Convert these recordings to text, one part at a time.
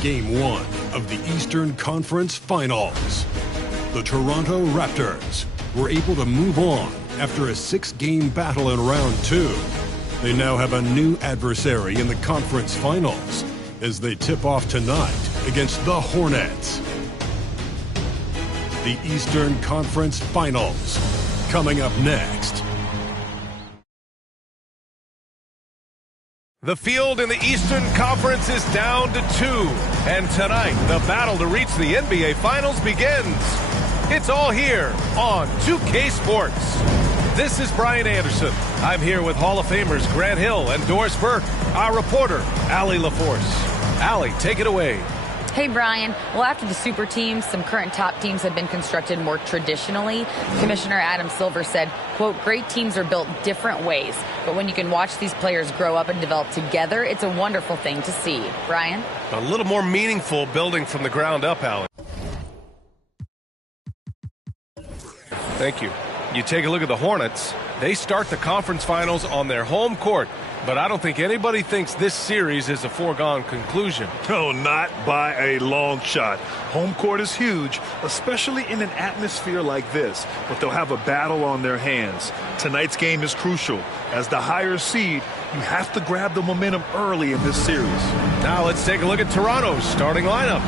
Game 1 of the Eastern Conference Finals. The Toronto Raptors were able to move on after a 6-game battle in round 2. They now have a new adversary in the conference finals as they tip off tonight against the Hornets. The Eastern Conference Finals, coming up next. The field in the Eastern Conference is down to 2. And tonight, the battle to reach the NBA Finals begins. It's all here on 2K Sports. This is Brian Anderson. I'm here with Hall of Famers Grant Hill and Doris Burke, our reporter, Allie LaForce. Allie, take it away. Hey, Brian. Well, after the super teams, some current top teams have been constructed more traditionally. Commissioner Adam Silver said, quote, great teams are built different ways. But when you can watch these players grow up and develop together, it's a wonderful thing to see. Brian? A little more meaningful building from the ground up, Allie. Thank you. You take a look at the Hornets. They start the conference finals on their home court. But I don't think anybody thinks this series is a foregone conclusion. No, not by a long shot. Home court is huge, especially in an atmosphere like this. But they'll have a battle on their hands. Tonight's game is crucial. As the higher seed, you have to grab the momentum early in this series. Now let's take a look at Toronto's starting lineup.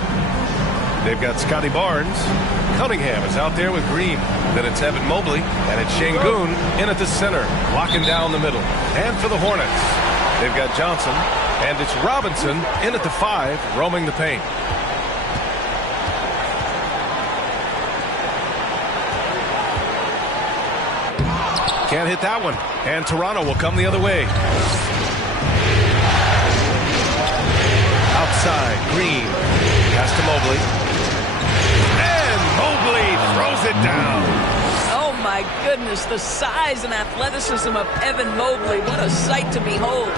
They've got Scotty Barnes. Cunningham is out there with Green. Then it's Evan Mobley, and it's Şengün in at the center, locking down the middle. And for the Hornets, they've got Johnson, and it's Robinson in at the 5, roaming the paint. Can't hit that one, and Toronto will come the other way. Outside, Green, pass to Mobley. Mobley throws it down. Oh, my goodness, the size and athleticism of Evan Mobley. What a sight to behold.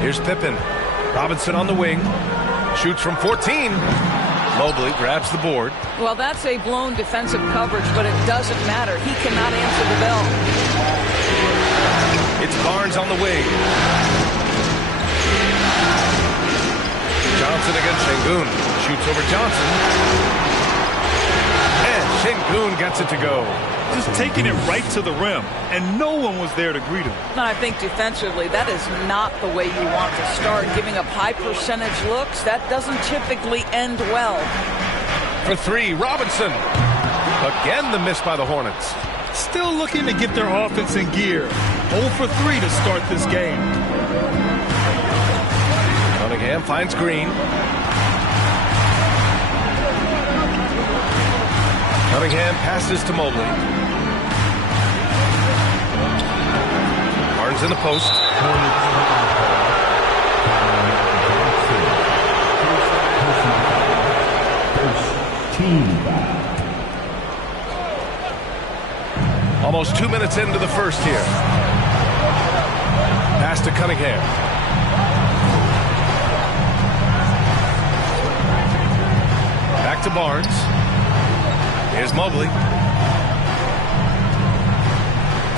Here's Pippen. Robinson on the wing. Shoots from 14. Mobley grabs the board. Well, that's a blown defensive coverage, but it doesn't matter. He cannot answer the bell. It's Barnes on the wing. Johnson against Şengün. Shoots over Johnson. And Şengün gets it to go. Just taking it right to the rim, and no one was there to greet him. And I think defensively, that is not the way you want to start. Giving up high percentage looks, that doesn't typically end well. For 3, Robinson. Again, the miss by the Hornets. Still looking to get their offense in gear. 0 for 3 to start this game. Cunningham finds Green. Cunningham passes to Mobley. Barnes in the post. Almost 2 minutes into the first here. Pass to Cunningham. Back to Barnes. Here's Mobley.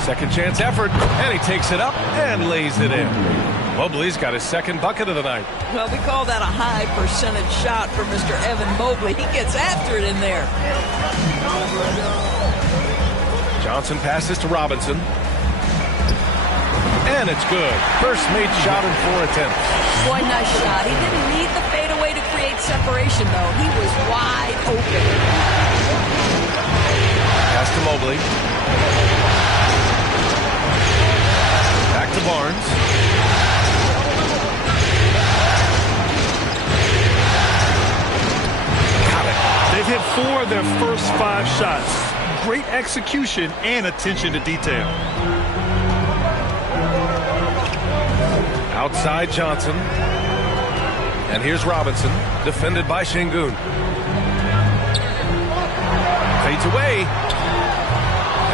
Second chance effort, and he takes it up and lays it in. Mobley's got his second bucket of the night. Well, we call that a high percentage shot for Mr. Evan Mobley. He gets after it in there. Johnson passes to Robinson. And it's good. First made shot in 4 attempts. Boy, nice shot. He didn't need the fadeaway to create separation, though. He was wide open. Pass to Mobley. Back to Barnes. Got it. They've hit 4 of their first 5 shots. Great execution and attention to detail. Outside Johnson. And here's Robinson, defended by Şengün. Fades away.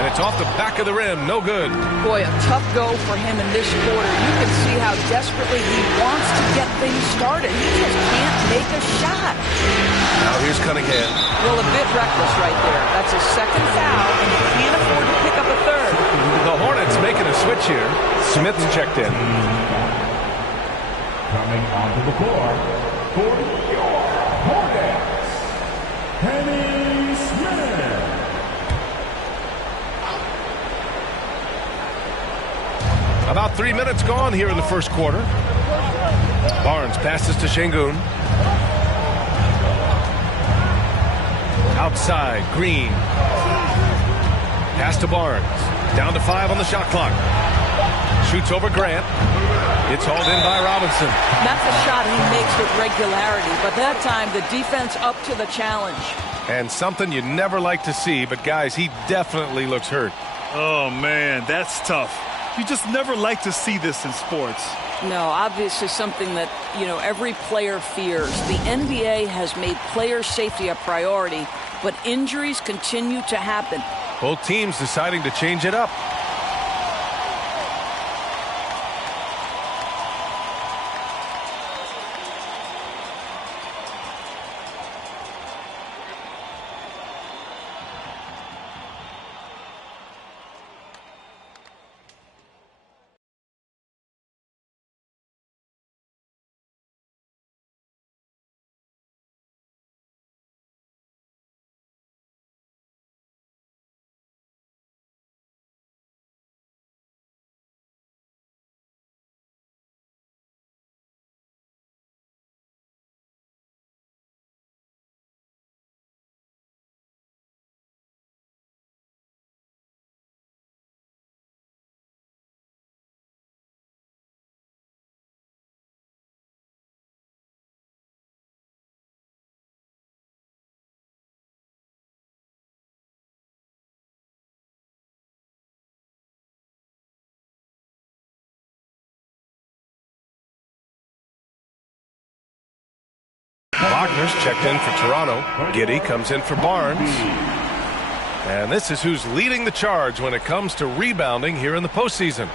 And it's off the back of the rim. No good. Boy, a tough go for him in this quarter. You can see how desperately he wants to get things started. He just can't make a shot. Now here's Cunningham. Well, a bit reckless right there. That's his second foul, and he can't afford to pick up a third. The Hornets making a switch here. Smith's checked in. Coming onto the floor for your Hornets, Kenny Smith. About 3 minutes gone here in the first quarter. Barnes passes to Şengün. Outside, Green. Pass to Barnes. Down to 5 on the shot clock. Shoots over Grant. It's hauled in by Robinson. That's a shot he makes with regularity, but that time the defense up to the challenge. And something you never like to see, but guys, he definitely looks hurt. Oh, man, that's tough. You just never like to see this in sports. No, obviously something that, every player fears. The NBA has made player safety a priority, but injuries continue to happen. Both teams deciding to change it up. Wagner's checked in for Toronto. Giddey comes in for Barnes. And this is who's leading the charge when it comes to rebounding here in the postseason.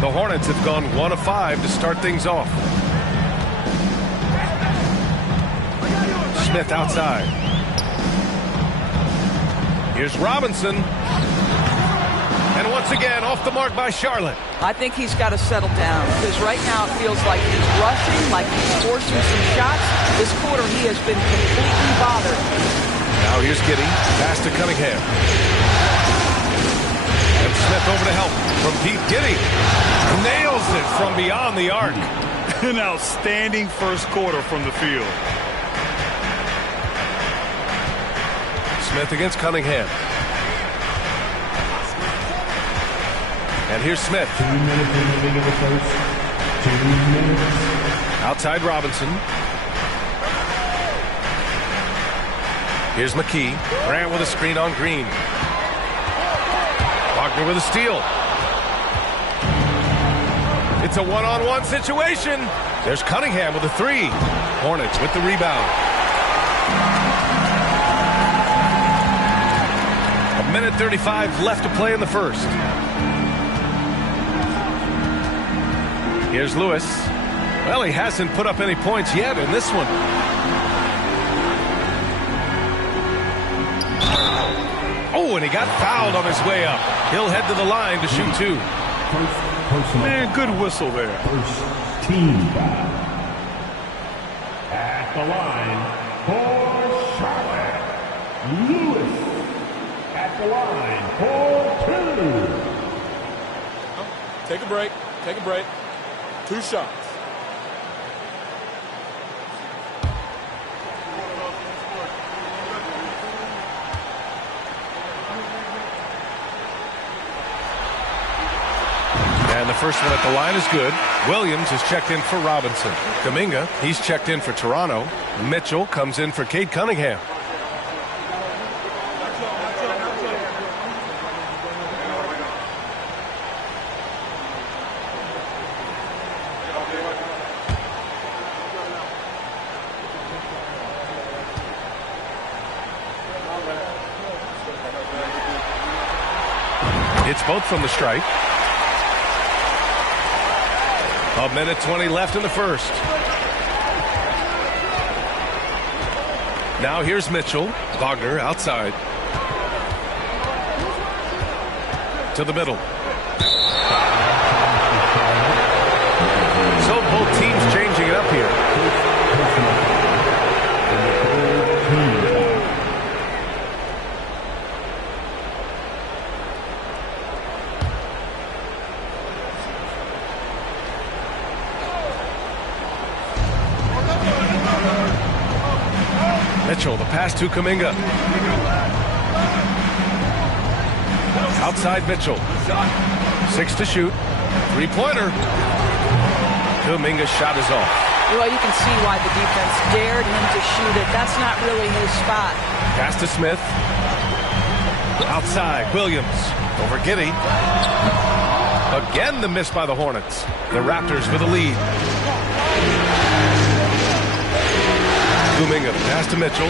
The Hornets have gone 1 of 5 to start things off. Smith outside. Here's Robinson. And once again, off the mark by Charlotte. I think he's got to settle down, because right now it feels like he's rushing, like he's forcing some shots. This quarter he has been completely bothered. Now here's Giddey. Pass to Cunningham. And Smith over to help from Pete. Giddey nails it from beyond the arc. An outstanding first quarter from the field. Smith against Cunningham. And here's Smith. 2 minutes remaining in the first. 2 minutes. Outside Robinson. Here's McKee. Grant with a screen on Green. Wagner with a steal. It's a one-on-one situation. There's Cunningham with a 3. Hornets with the rebound. 1:35 left to play in the first. Here's Lewis. Well, he hasn't put up any points yet in this one. Oh, and he got fouled on his way up. He'll head to the line to shoot 2. Man, good whistle there. First team foul. At the line for Charlotte, Lewis. At the line for 2. Take a break. Take a break. 2 shots. And the first one at the line is good. Williams is checked in for Robinson. Kuminga, he's checked in for Toronto. Mitchell comes in for Cade Cunningham. It's both from the stripe. A minute 20 left in the first. Now here's Mitchell. Wagner outside. To the middle. So both teams changing it up here. Mitchell, the pass to Kuminga. Outside Mitchell. 6 to shoot. Three-pointer. Kuminga's shot is off. Well, you can see why the defense dared him to shoot it. That's not really his spot. Pass to Smith. Outside, Williams. Over Giddey. Again the miss by the Hornets. The Raptors with the lead. Kuminga, the pass to Mitchell.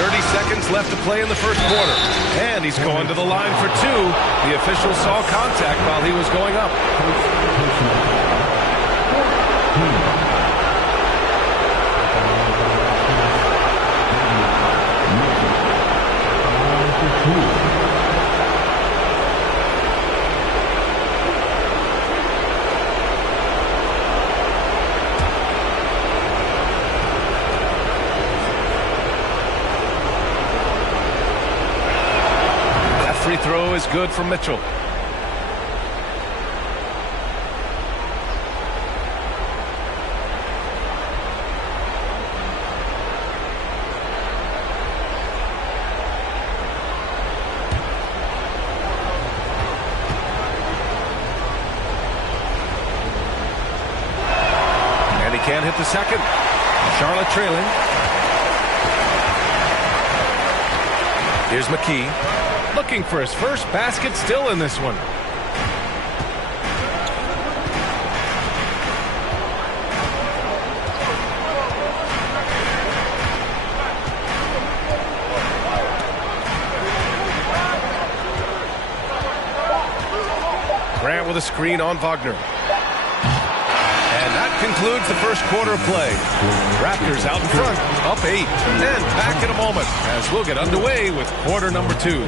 30 seconds left to play in the first quarter. And he's going to the line for two. The official saw contact while he was going up. Free throw is good for Mitchell. And he can't hit the second. Charlotte trailing. Here's McKee. Looking for his first basket, still in this one. Grant with a screen on Wagner. And that concludes the first quarter of play. Raptors out in front, up 8. And back in a moment as we'll get underway with quarter number 2.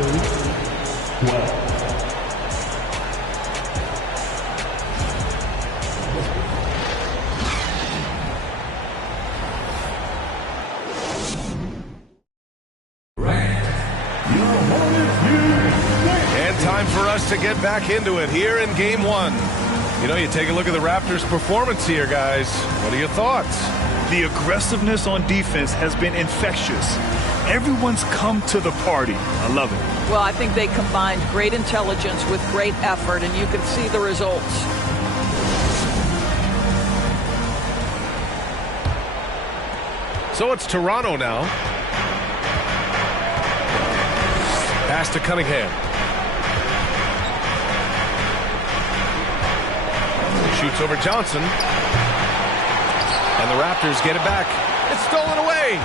And time for us to get back into it here in game 1. You know, you take a look at the Raptors' performance here, guys. What are your thoughts? The aggressiveness on defense has been infectious. Everyone's come to the party. I love it. Well, I think they combined great intelligence with great effort, and you can see the results. So it's Toronto now. Pass to Cunningham. Shoots over Johnson. And the Raptors get it back. It's stolen away.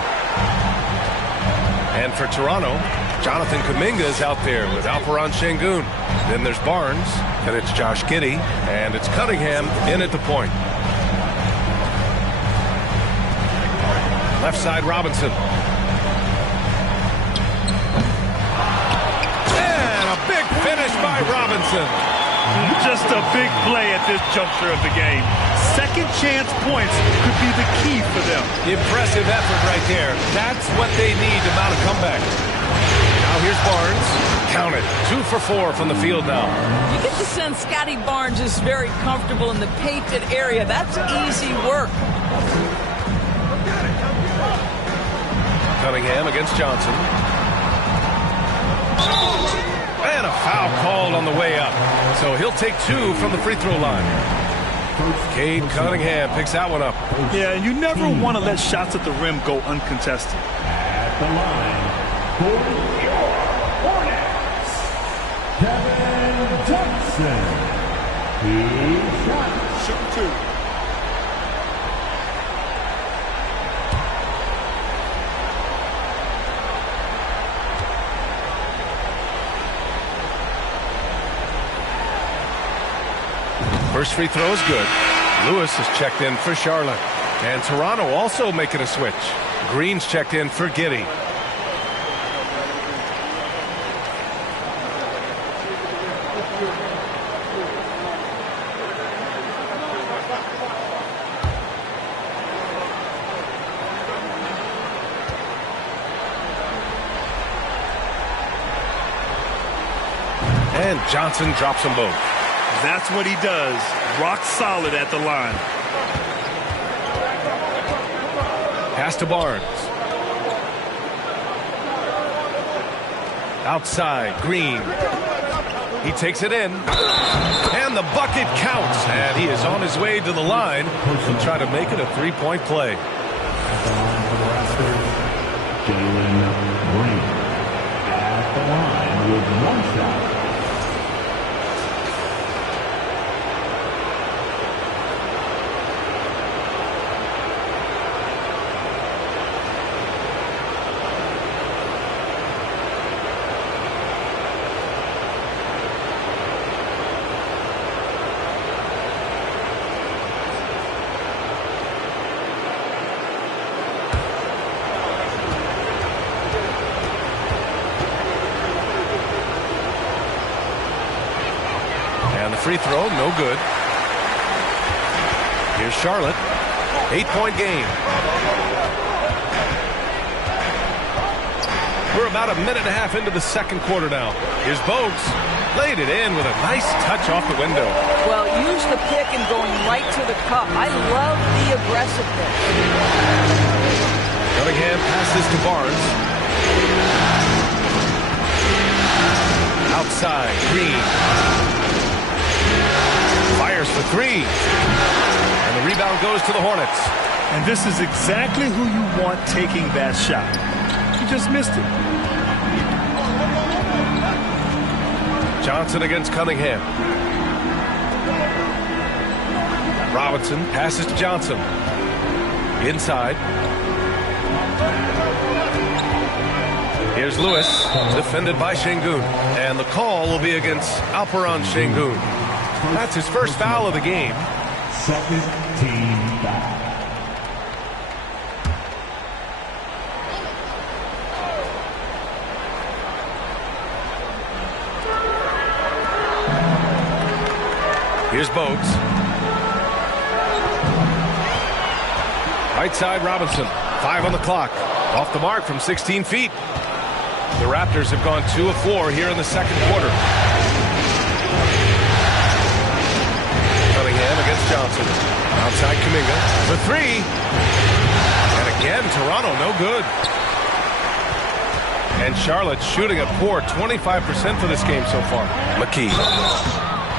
And for Toronto, Jonathan Kuminga is out there with Alperen Sengun. Then there's Barnes, and it's Josh Giddey, and it's Cunningham in at the point. Left side, Robinson. And a big finish by Robinson. Just a big play at this juncture of the game. Second chance points could be the key for them. Impressive effort right there. That's what they need to mount a comeback. Now here's Barnes. Count it. 2 for 4 from the field now. You get the sense Scotty Barnes is very comfortable in the painted area. That's easy work. Cunningham against Johnson. And a foul called on the way up. So he'll take 2 from the free throw line. Cade Cunningham picks that one up. Yeah, and you never want to let shots at the rim go uncontested. At the line, for your Hornets, Kevin Johnson. He shot. Shoot 2. First free throw is good. Lewis is checked in for Charlotte. And Toronto also making a switch. Green's checked in for Giddey. And Johnson drops them both. That's what he does. Rock solid at the line. Pass to Barnes. Outside, Green. He takes it in. And the bucket counts. And he is on his way to the line to try to make it a three-point play. Jalen Green at the line with one shot. Free throw, no good. Here's Charlotte. 8-point game. We're about a minute and a half into the second quarter now. Here's Bogues. Laid it in with a nice touch off the window. Well, use the pick and going right to the cup. I love the aggressiveness. Cunningham passes to Barnes. Outside, Green. Fires for three. And the rebound goes to the Hornets. And this is exactly who you want taking that shot. He just missed it. Johnson against Cunningham. Robinson passes to Johnson. Inside. Here's Lewis, defended by Şengün. And the call will be against Alperen Şengün. That's his first foul of the game. Second team foul. Here's Bogues. Right side, Robinson. 5 on the clock. Off the mark from 16 feet. The Raptors have gone 2 of 4 here in the second quarter. Cunningham against Johnson. Outside Kuminga for three. And again, Toronto no good. And Charlotte shooting a poor 25% for this game so far. McKee.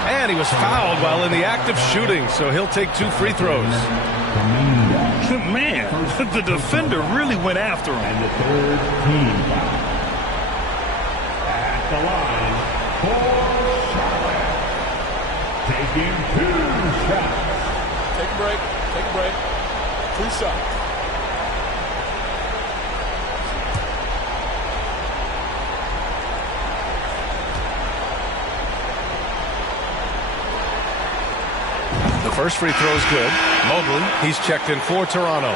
And he was fouled while in the act of shooting, so he'll take 2 free throws. Man, the defender really went after him. And the third team foul. At the line for Charlotte. Taking 2 shots. Take a break. Take a break. 2 shots. The first free throw is good. Mobley, he's checked in for Toronto.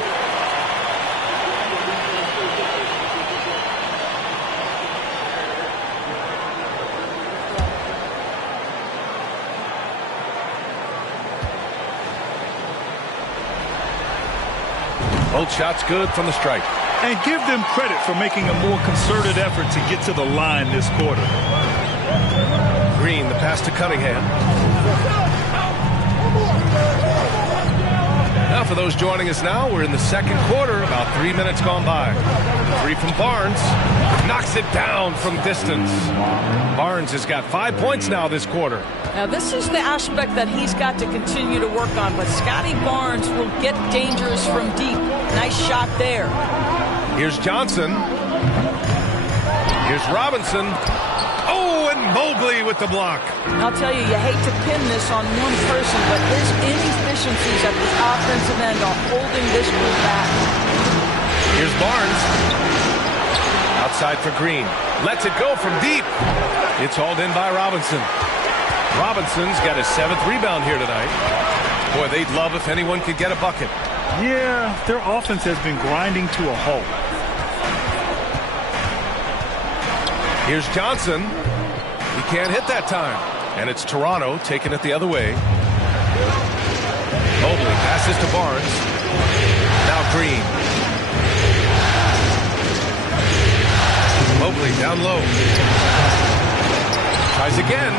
Both shots good from the stripe. And give them credit for making a more concerted effort to get to the line this quarter. Green, the pass to Cunningham. Now for those joining us now, we're in the second quarter, about 3 minutes gone by. 3 from Barnes. Knocks it down from distance. Barnes has got 5 points now this quarter. Now this is the aspect that he's got to continue to work on, but Scotty Barnes will get dangerous from deep. Nice shot there. Here's Johnson. Here's Robinson. Oh, and Mobley with the block. I'll tell you, you hate to pin this on one person, but his inefficiencies at the offensive end are holding this group back. Here's Barnes. Outside for Green. Lets it go from deep. It's hauled in by Robinson. Robinson's got his 7th rebound here tonight. Boy, they'd love if anyone could get a bucket. Yeah, their offense has been grinding to a halt. Here's Johnson. He can't hit that time. And it's Toronto taking it the other way. Mobley passes to Barnes. Now Green. Mobley down low. Tries again.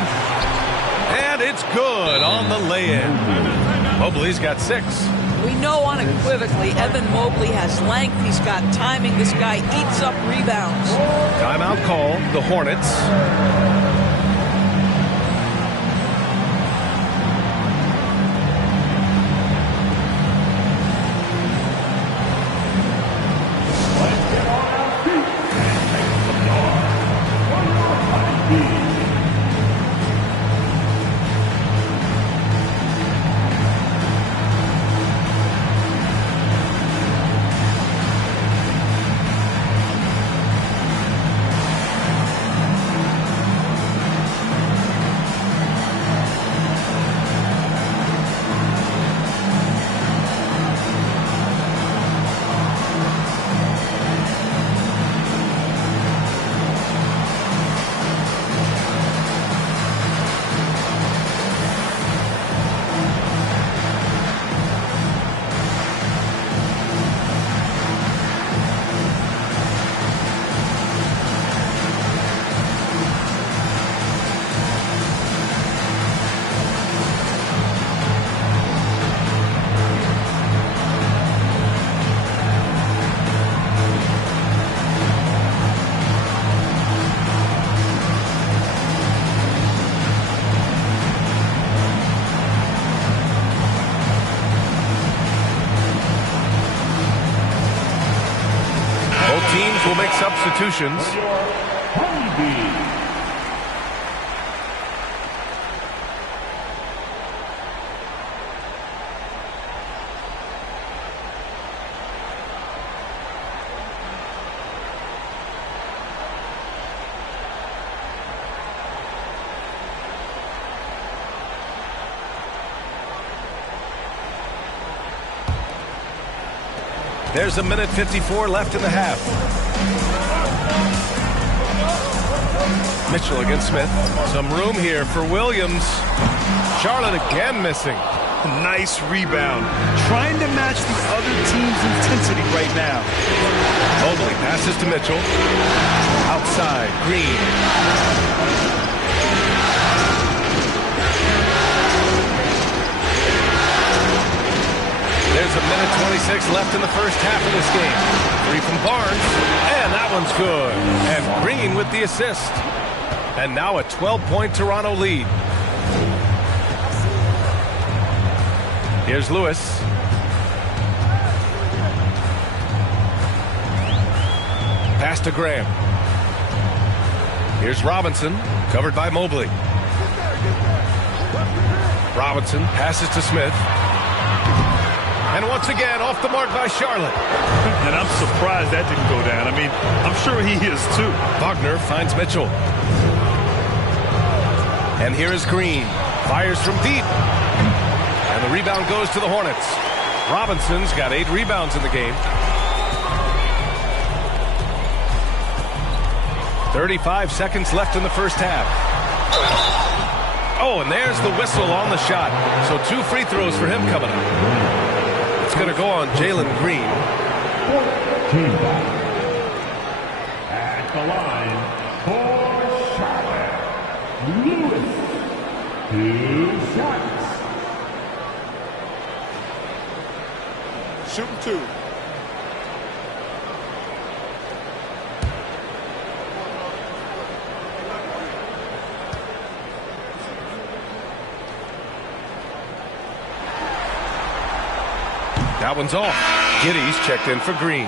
And it's good on the lay-in. Mobley's got 6. We know unequivocally Evan Mobley has length. He's got timing. This guy eats up rebounds. Timeout call, the Hornets. Teams will make substitutions. There's 1:54 left in the half. Mitchell against Smith. Some room here for Williams. Charlotte again missing. Nice rebound. Trying to match the other team's intensity right now. Mobley passes to Mitchell. Outside, Green. There's 1:26 left in the first half of this game. 3 from Barnes, and that one's good. And Green with the assist. And now a 12-point Toronto lead. Here's Lewis. Pass to Graham. Here's Robinson, covered by Mobley. Robinson passes to Smith. And once again, off the mark by Charlotte. And I'm surprised that didn't go down. I mean, I'm sure he is too. Wagner finds Mitchell. And here is Green. Fires from deep. And the rebound goes to the Hornets. Robinson's got 8 rebounds in the game. 35 seconds left in the first half. Oh, and there's the whistle on the shot. So 2 free throws for him coming up. It's going to go on Jalen Green. At the line for Charlotte, Lewis. 2 shots. Shooting 2. That one's off. Giddey's checked in for Green.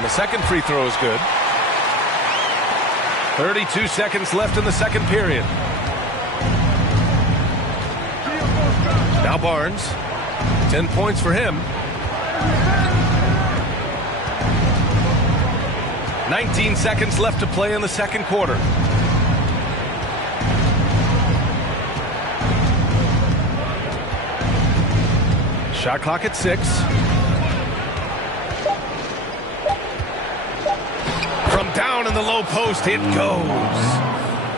And the second free throw is good. 32 seconds left in the second period. Now Barnes. 10 points for him. 19 seconds left to play in the second quarter. Shot clock at 6. From down in the low post, it goes.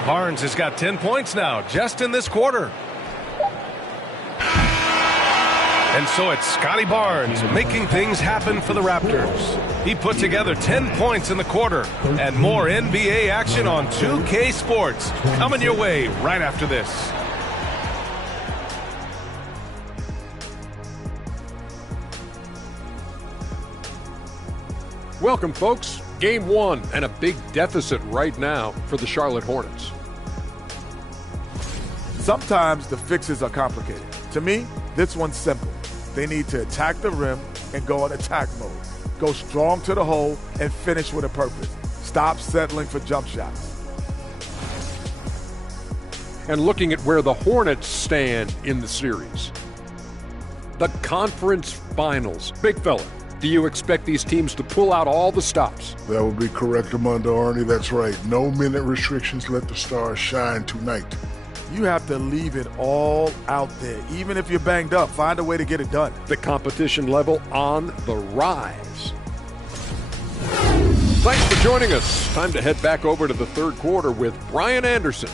Barnes has got 10 points now, just in this quarter. And so it's Scotty Barnes making things happen for the Raptors. He put together 10 points in the quarter. And more NBA action on 2K Sports coming your way right after this. Welcome, folks. Game 1 and a big deficit right now for the Charlotte Hornets. Sometimes the fixes are complicated. To me, this one's simple. They need to attack the rim and go in attack mode. Go strong to the hole and finish with a purpose. Stop settling for jump shots. And looking at where the Hornets stand in the series. The conference finals. Big fella, do you expect these teams to pull out all the stops? That would be correct, Armando Arnie. That's right. No minute restrictions. Let the stars shine tonight. You have to leave it all out there. Even if you're banged up, find a way to get it done. The competition level on the rise. Thanks for joining us. Time to head back over to the third quarter with Brian Anderson.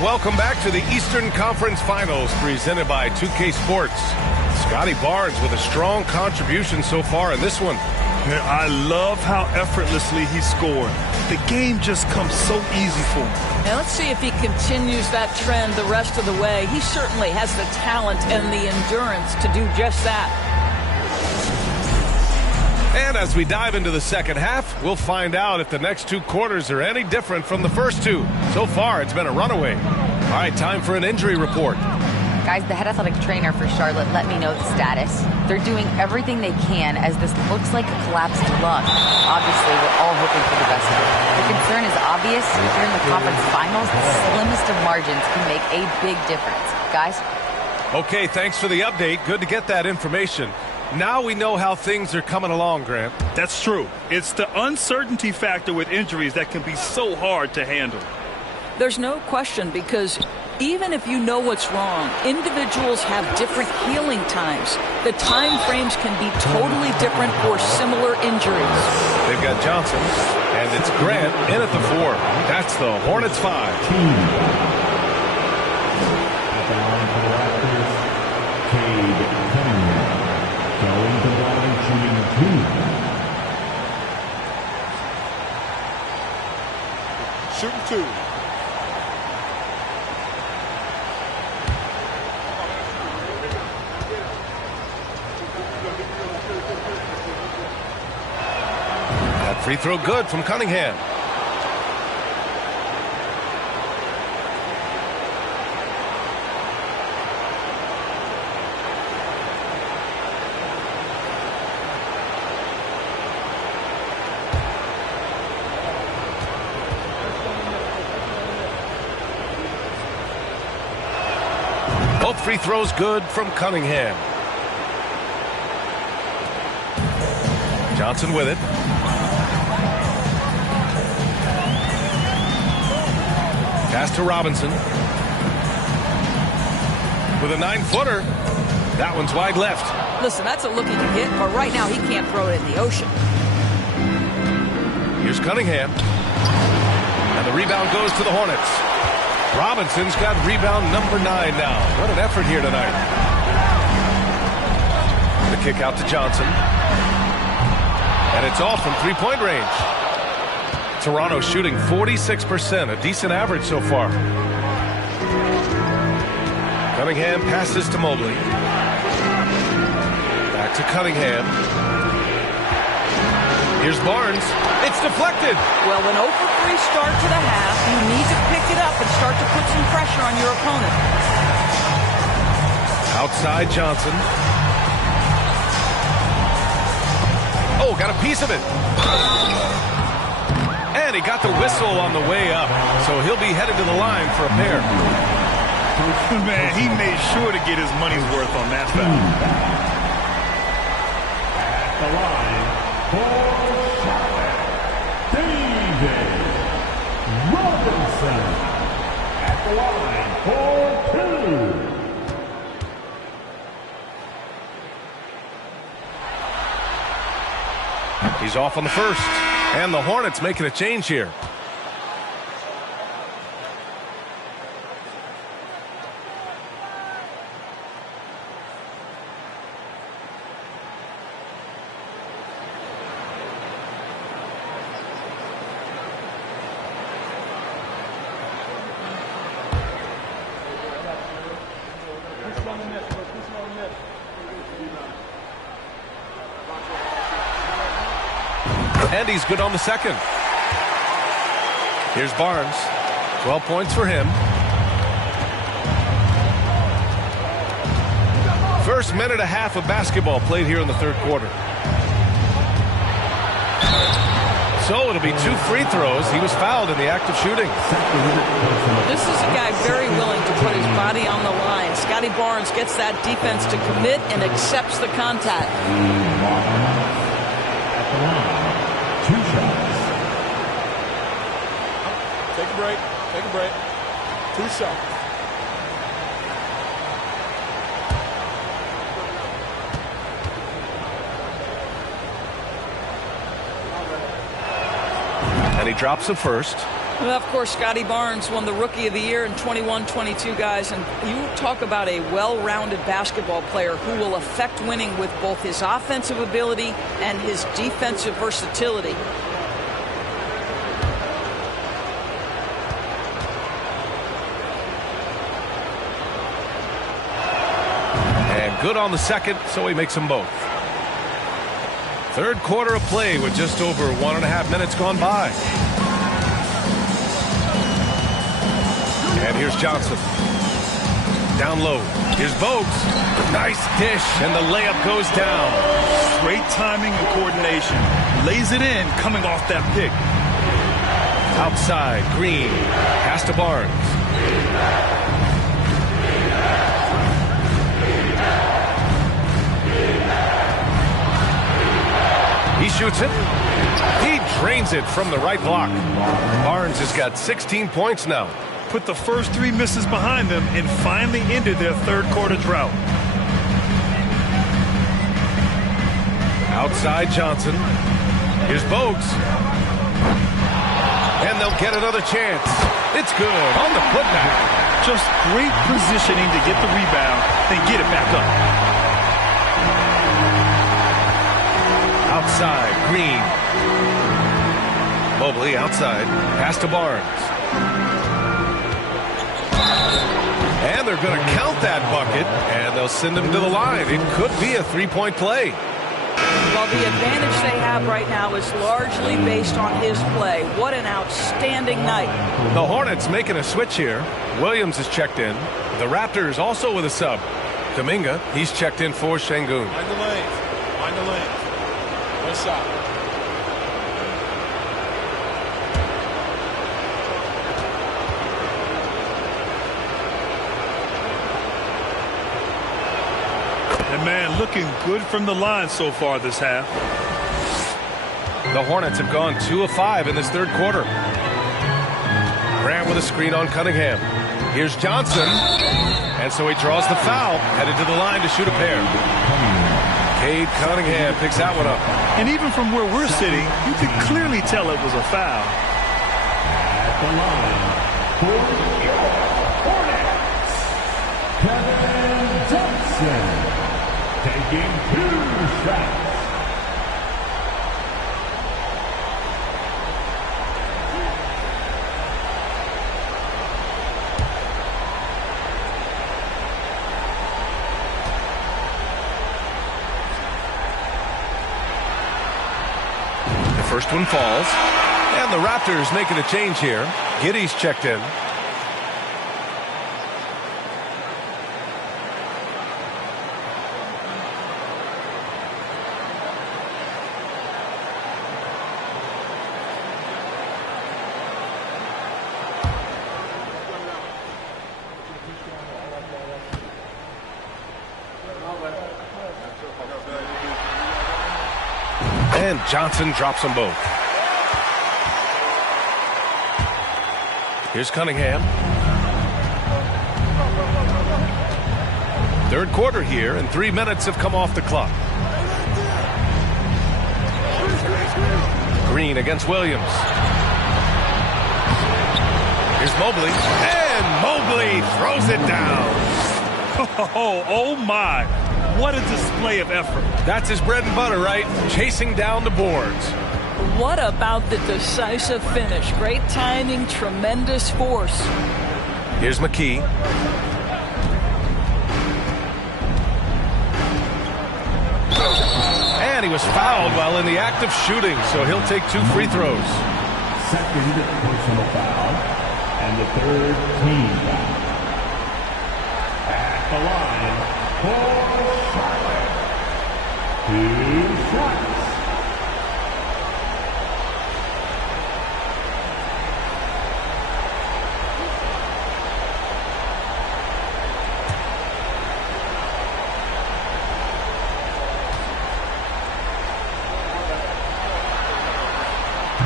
Welcome back to the Eastern Conference Finals presented by 2K Sports. Scotty Barnes with a strong contribution so far in this one. I love how effortlessly he scored. The game just comes so easy for him. Now let's see if he continues that trend the rest of the way. He certainly has the talent and the endurance to do just that. And as we dive into the second half, we'll find out if the next two quarters are any different from the first two. So far, it's been a runaway. All right, time for an injury report. Guys, the head athletic trainer for Charlotte let me know the status. They're doing everything they can as this looks like a collapsed lung. Obviously, we're all hoping for the best of it. The concern is obvious. If you're in the conference finals, the slimmest of margins can make a big difference. Guys? Okay, thanks for the update. Good to get that information. Now we know how things are coming along, Grant. That's true. It's the uncertainty factor with injuries that can be so hard to handle. There's no question, because even if you know what's wrong, individuals have different healing times. The time frames can be totally different for similar injuries. They've got Johnson, and it's Grant in at the 4. That's the Hornets 5. Shooting 2. That free throw good from Cunningham. Both free throws good from Cunningham. Johnson with it. Pass to Robinson. With a 9-footer. That one's wide left. Listen, that's a look he can hit, but right now he can't throw it in the ocean. Here's Cunningham. And the rebound goes to the Hornets. Robinson's got rebound number 9 now. What an effort here tonight. The kick out to Johnson. And it's all from three-point range. Toronto shooting 46%, a decent average so far. Cunningham passes to Mobley. Back to Cunningham. Here's Barnes. It's deflected. Well, an 0 for 3 start to the half, you need to pick it up and start to put some pressure on your opponent. Outside Johnson. Oh, got a piece of it. And he got the whistle on the way up, so he'll be headed to the line for a pair. Man, he made sure to get his money's worth on that foul. At the line for Charlotte, David Robinson. At the line for 2. He's off on the first, and the Hornets making a change here. And he's good on the second. Here's Barnes. 12 points for him. First minute and a half of basketball played here in the third quarter. So it'll be 2 free throws. He was fouled in the act of shooting. This is a guy very willing to put his body on the line. Scotty Barnes gets that defense to commit and accepts the contact. At the line. 2 shots. Take a break. Take a break. 2 shots. And he drops the first. Well, of course, Scotty Barnes won the Rookie of the Year in 21-22, guys. And you talk about a well-rounded basketball player who will affect winning with both his offensive ability and his defensive versatility. And good on the second, so he makes them both. Third quarter of play with just over 1.5 minutes gone by. And here's Johnson. Down low. Here's Bogues. Nice dish, and the layup goes down. Great timing and coordination. Lays it in coming off that pick. Outside, Green. Pass to Barnes. He shoots it. He drains it from the right block. Barnes has got 16 points now. Put the first 3 misses behind them and finally ended their third quarter drought. Outside Johnson. Here's Bogues. And they'll get another chance. It's good on the putback. Just great positioning to get the rebound and get it back up. Outside, Green. Mobley outside. Pass to Barnes. And they're going to count that bucket, and they'll send him to the line. It could be a 3-point play. Well, the advantage they have right now is largely based on his play. What an outstanding night. The Hornets making a switch here. Williams is checked in. The Raptors also with a sub. Kuminga, he's checked in for Şengün. Mind the lanes. Mind the lanes. 1 shot. And man, looking good from the line so far this half. The Hornets have gone 2 of 5 in this third quarter. Grant with a screen on Cunningham. Here's Johnson. And so he draws the foul, headed to the line to shoot a pair. Cade Cunningham picks that one up. And even from where we're sitting, you can clearly tell it was a foul. At the line for your Hornets, Kevin Johnson, taking 2 shots. First one falls. And the Raptors making a change here. Giddey's checked in. And Johnson drops them both. Here's Cunningham. Third quarter here, and 3 minutes have come off the clock. Green against Williams. Here's Mobley. And Mobley throws it down. Oh my. What a display of effort. That's his bread and butter, right? Chasing down the boards. What about the decisive finish? Great timing, tremendous force. Here's McKee. And he was fouled while in the act of shooting, so he'll take 2 free throws. Second personal foul, and the third team foul. At the line for Charlotte, 2 shots.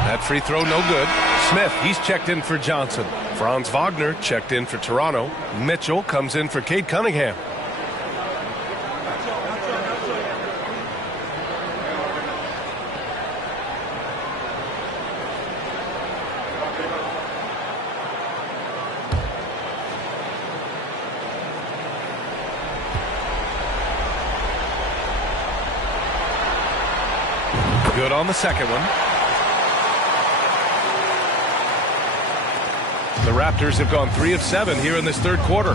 That free throw no good. Smith, he's checked in for Johnson. Franz Wagner checked in for Toronto. Mitchell comes in for Cade Cunningham. Good on the second one. The Raptors have gone 3 of 7 here in this third quarter.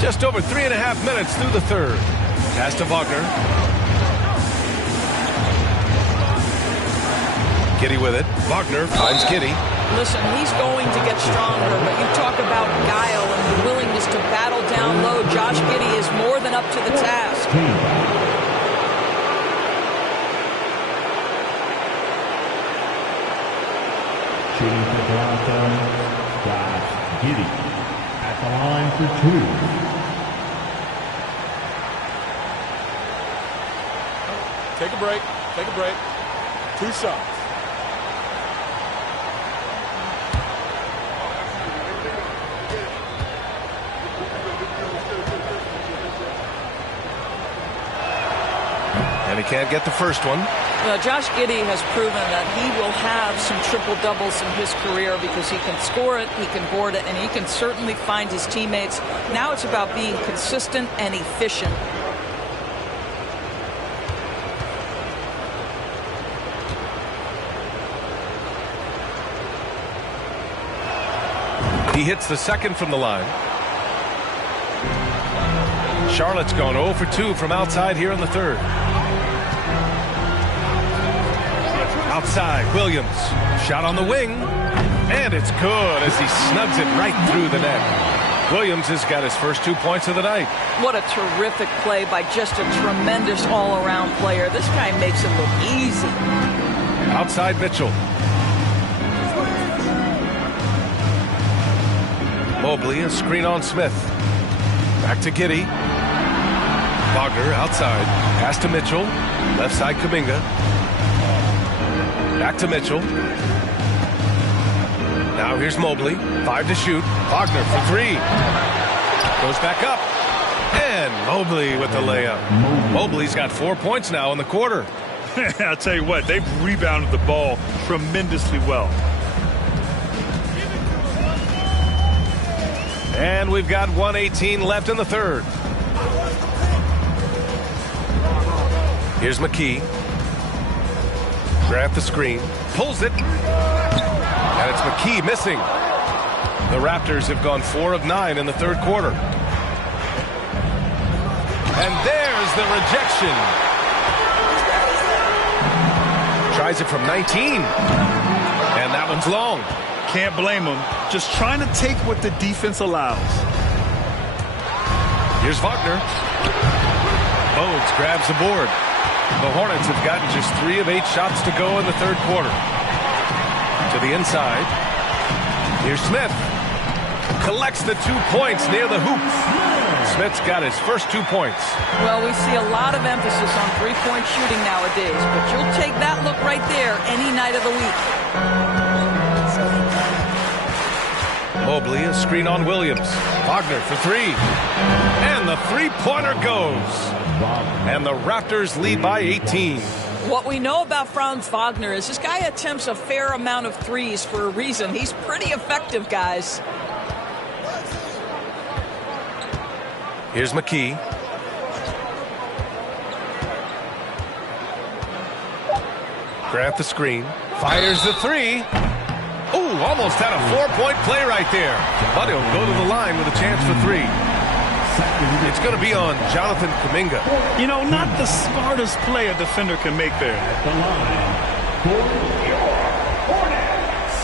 Just over 3.5 minutes through the third. Pass to Wagner. Giddey with it. Wagner finds Giddey. Listen, he's going to get stronger, but you talk about guile and the willingness to battle down low. Josh Giddey is more than up to the task. Shooting for Toronto, Josh Giddey at the line for 2. Take a break. Take a break. 2 shots. And he can't get the first one. Josh Giddey has proven that he will have some triple-doubles in his career because he can score it, he can board it, and he can certainly find his teammates. Now it's about being consistent and efficient. He hits the second from the line. Charlotte's gone 0 for 2 from outside here in the third. Outside, Williams. Shot on the wing. And it's good as he snugs it right through the net. Williams has got his first 2 points of the night. What a terrific play by just a tremendous all-around player. This guy makes it look easy. Outside Mitchell. Mobley, a screen on Smith. Back to Giddey. Wagner outside. Pass to Mitchell. Left side Kuminga. Back to Mitchell. Now here's Mobley. 5 to shoot. Wagner for 3. Goes back up. And Mobley with the layup. Mobley's got 4 points now in the quarter. I'll tell you what, they've rebounded the ball tremendously well. And we've got 1:18 left in the third. Here's McKee. Grab the screen. Pulls it. And it's McKee missing. The Raptors have gone 4 of 9 in the third quarter. And there's the rejection. Tries it from 19. And that one's long. Can't blame him. Just trying to take what the defense allows. Here's Wagner. Bogues grabs the board. The Hornets have gotten just 3 of 8 shots to go in the third quarter. To the inside. Here's Smith. Collects the 2 points near the hoop. Smith's got his first 2 points. Well, we see a lot of emphasis on three-point shooting nowadays, but you'll take that look right there any night of the week. Mobley, a screen on Williams. Wagner for 3. And the three-pointer goes. And the Raptors lead by 18. What we know about Franz Wagner is this guy attempts a fair amount of threes for a reason. He's pretty effective, guys. Here's McKee. Grant the screen. Fires the 3. Ooh, almost had a 4-point play right there. But he'll go to the line with a chance for 3. It's going to be on Jonathan Kuminga. You know, not the smartest play a defender can make there. At the line for your Hornets,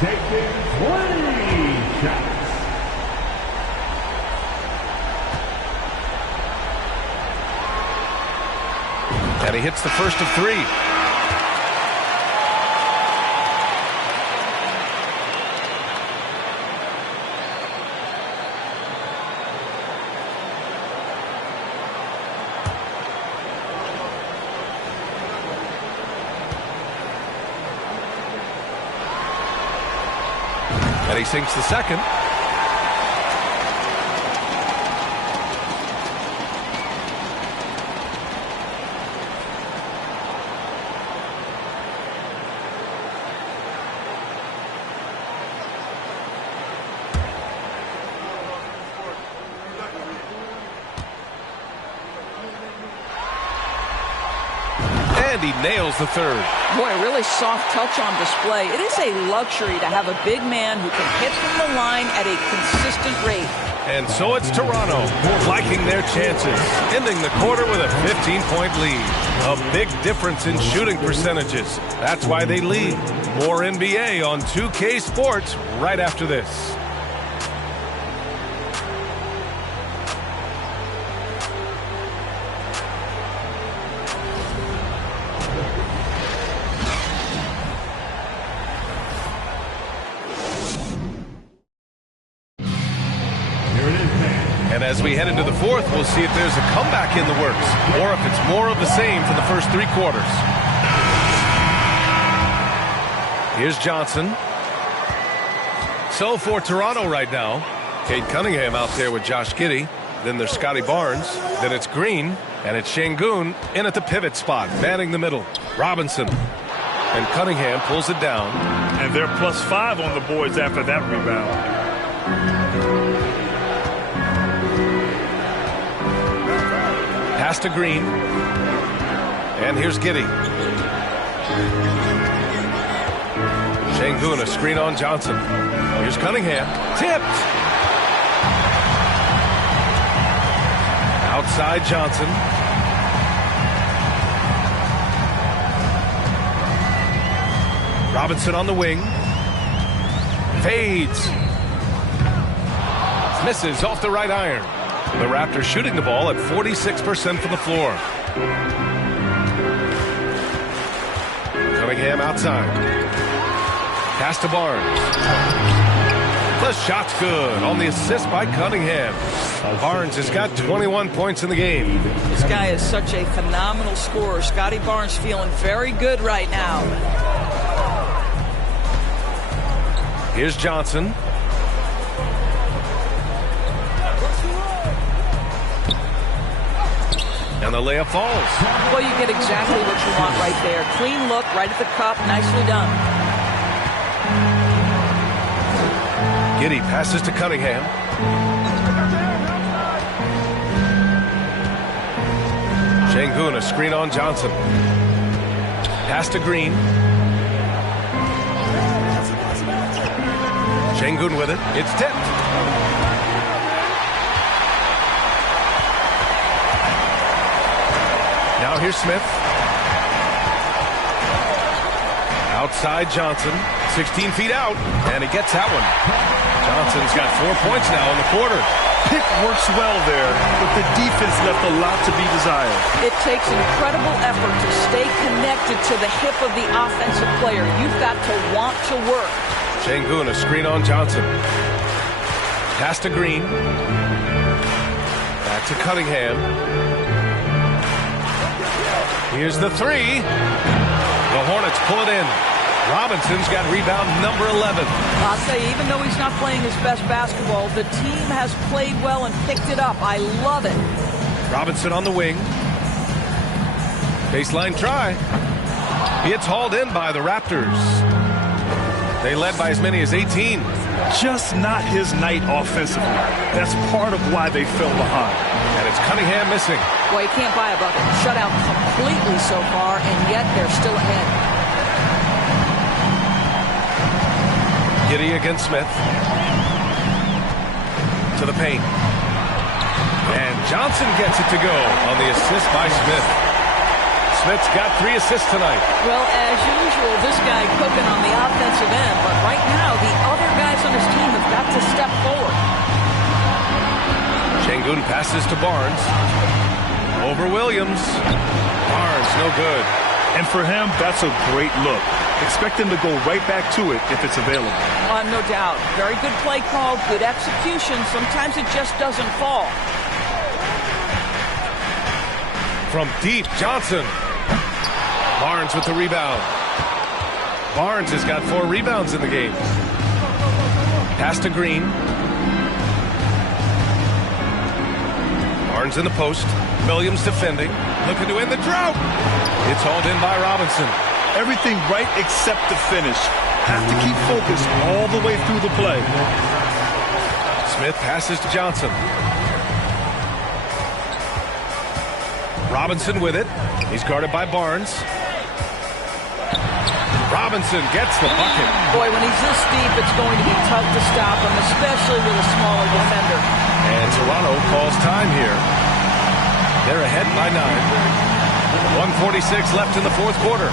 taking 20 shots. And he hits the first of 3. And he sinks the second. And he nails the third. Boy, a really soft touch on display. It is a luxury to have a big man who can hit from the line at a consistent rate. And so it's Toronto liking their chances, ending the quarter with a 15-point lead. A big difference in shooting percentages. That's why they lead. More NBA on 2K Sports right after this. And as we head into the fourth, we'll see if there's a comeback in the works or if it's more of the same for the first 3 quarters. Here's Johnson. So for Toronto right now, Cade Cunningham out there with Josh Giddey. Then there's Scotty Barnes. Then it's Green. And it's Şengün in at the pivot spot, manning the middle. Robinson. And Cunningham pulls it down. And they're +5 on the boards after that rebound. Pass to Green. And here's Giddey. Şengün, a screen on Johnson. Here's Cunningham. Tipped. Outside Johnson. Robinson on the wing. Fades. Misses off the right iron. The Raptors shooting the ball at 46% from the floor. Cunningham outside. Pass to Barnes. The shot's good on the assist by Cunningham. Barnes has got 21 points in the game. This guy is such a phenomenal scorer. Scotty Barnes feeling very good right now. Here's Johnson. And the layup falls. Well, you get exactly what you want right there. Clean look, right at the cup, nicely done. Giddey passes to Cunningham. Şengün, a screen on Johnson. Pass to Green. Şengün with it. It's tipped. Now here's Smith. Outside Johnson, 16 feet out, and he gets that one. Johnson's got 4 points now in the quarter. Pick works well there, but the defense left a lot to be desired. It takes incredible effort to stay connected to the hip of the offensive player. You've got to want to work. Sengun, a screen on Johnson. Pass to Green. Back to Cunningham. Here's the three. The Hornets pull it in. Robinson's got rebound number 11. I'll say, even though he's not playing his best basketball, the team has played well and picked it up. I love it. Robinson on the wing. Baseline try. It's hauled in by the Raptors. They led by as many as 18. Just not his night offensively. That's part of why they fell behind. And it's Cunningham missing. Boy, he can't buy a bucket. Shut out completely so far, and yet they're still ahead. Giddey against Smith. To the paint. And Johnson gets it to go on the assist by Smith. Smith's got 3 assists tonight. Well, as usual, this guy cooking on the offensive end, but right now the other guys on his team have got to step forward. Sengun passes to Barnes. Over Williams. Barnes, no good. And for him, that's a great look. Expect him to go right back to it if it's available. No doubt. Very good play call, good execution. Sometimes it just doesn't fall. From deep, Johnson. Barnes with the rebound. Barnes has got 4 rebounds in the game. Pass to Green. Barnes in the post. Williams defending. Looking to end the drought. It's hauled in by Robinson. Everything right except the finish. Have to keep focused all the way through the play. Smith passes to Johnson. Robinson with it. He's guarded by Barnes. Robinson gets the bucket. Boy, when he's this deep, it's going to be tough to stop him, especially with a smaller defender. And Toronto calls time here. They're ahead by 9. 1:46 left in the fourth quarter.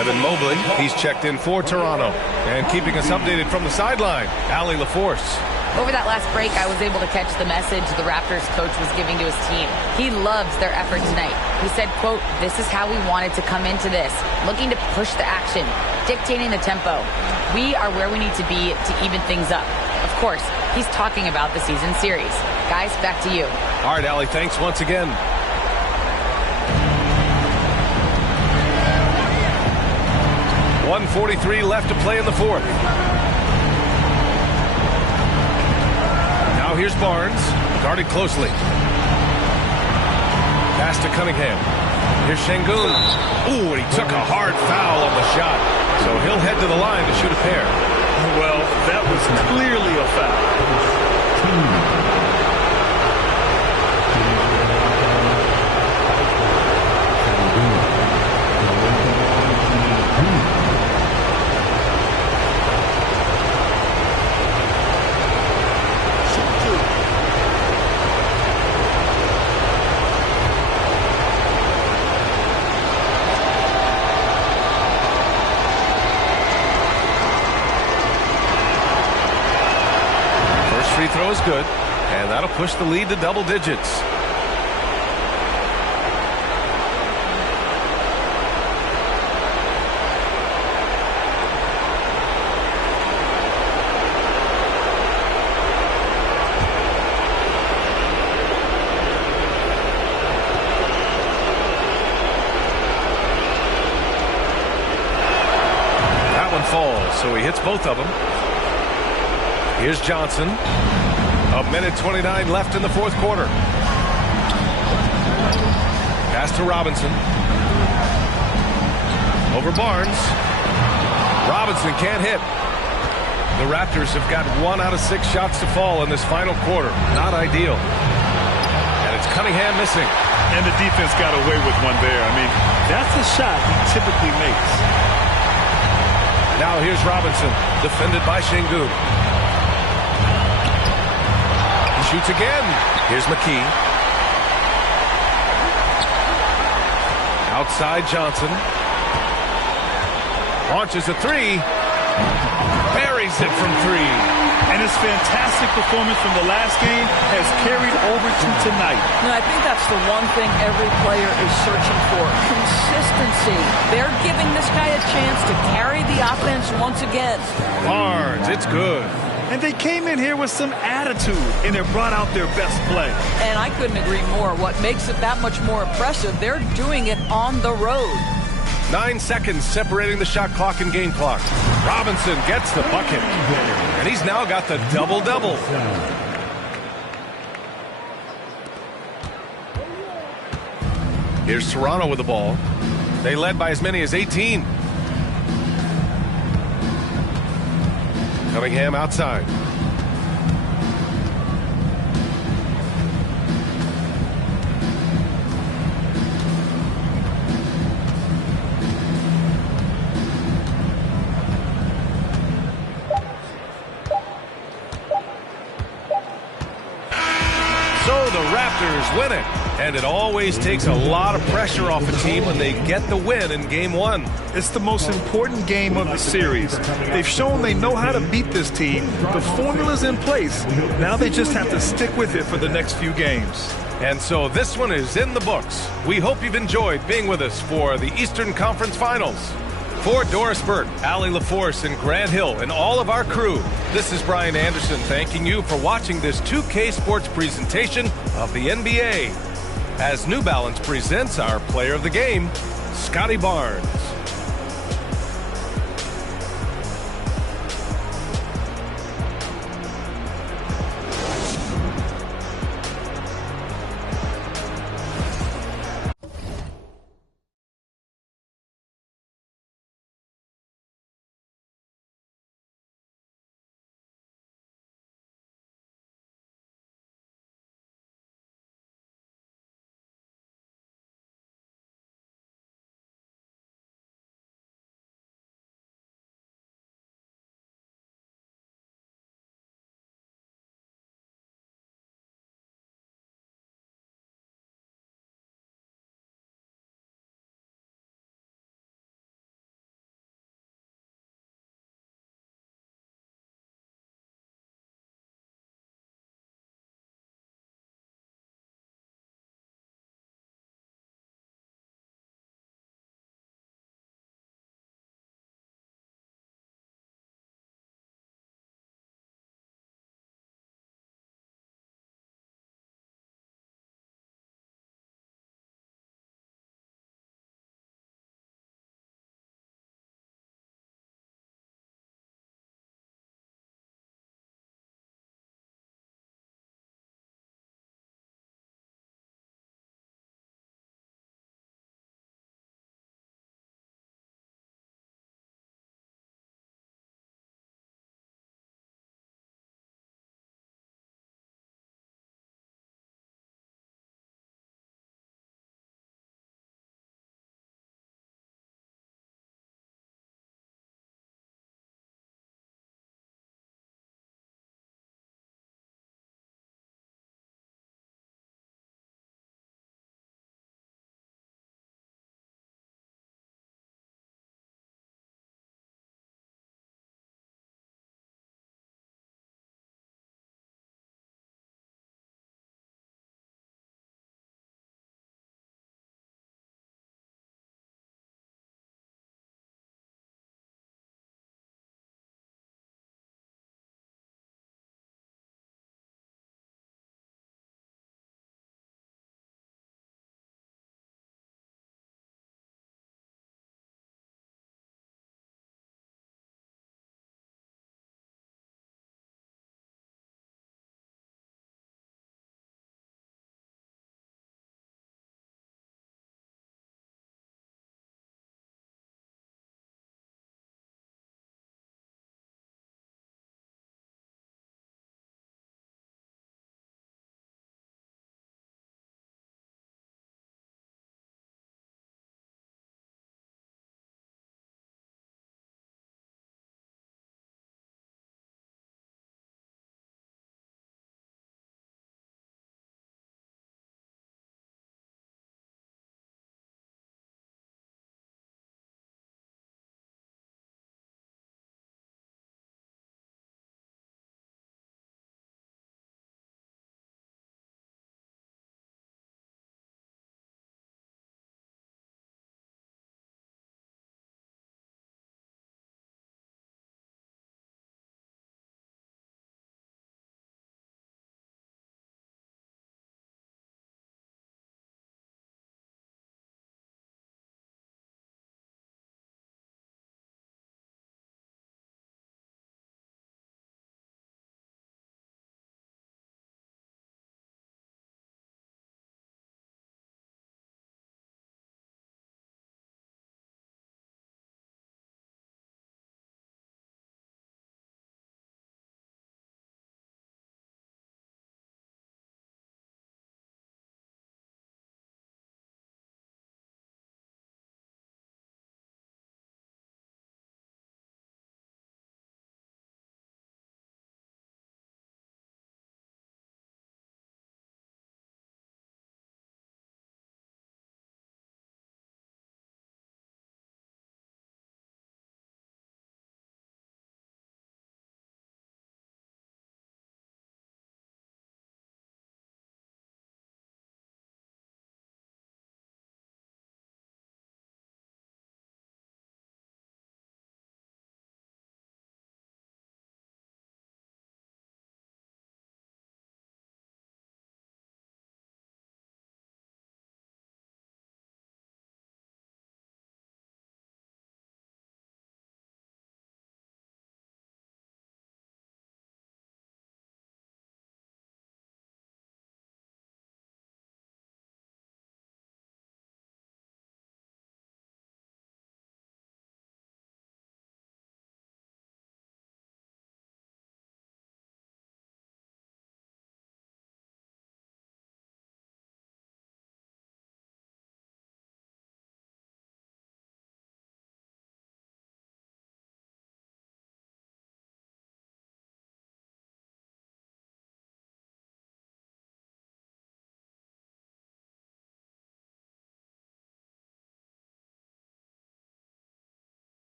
Evan Mobley, he's checked in for Toronto. And keeping us updated from the sideline, Allie LaForce. Over that last break, I was able to catch the message the Raptors coach was giving to his team. He loves their effort tonight. He said, quote, "This is how we wanted to come into this, looking to push the action, dictating the tempo. We are where we need to be to even things up." Of course, he's talking about the season series. Guys, back to you. All right, Allie, thanks once again. .143 left to play in the fourth. Now here's Barnes, guarded closely. Pass to Cunningham. Here's Sengun. Ooh, and he took a hard foul on the shot. So he'll head to the line to shoot a pair. Well, that was clearly a foul. throw is good, and that'll push the lead to double digits. Falls, so he hits both of them. Here's Johnson. 1:29 left in the fourth quarter. Pass to Robinson. Over Barnes. Robinson can't hit. The Raptors have got 1 out of 6 shots to fall in this final quarter. Not ideal. And it's Cunningham missing. And the defense got away with one there. I mean, that's a shot he typically makes. Now here's Robinson, defended by Şengün. He shoots again. Here's McKee. Outside Johnson. Launches a three. Buries it from 3. And his fantastic performance from the last game has carried over to tonight. And I think that's the one thing every player is searching for. Consistency. They're giving this guy a chance to carry the offense once again. Barnes, it's good. And they came in here with some attitude, and they brought out their best play. And I couldn't agree more. What makes it that much more impressive, they're doing it on the road. 9 seconds separating the shot clock and game clock. Robinson gets the bucket. And he's now got the double-double. Here's Toronto with the ball. They led by as many as 18. Cunningham outside. Win it, and it always takes a lot of pressure off a team when they get the win in game 1. It's the most important game of the series. They've shown they know how to beat this team. The formula's in place. Now they just have to stick with it for the next few games. And so this one is in the books. We hope you've enjoyed being with us for the Eastern Conference Finals. For Doris Burke, Allie LaForce, and Grant Hill, and all of our crew, this is Brian Anderson thanking you for watching this 2K Sports presentation of the NBA. As New Balance presents our player of the game, Scotty Barnes.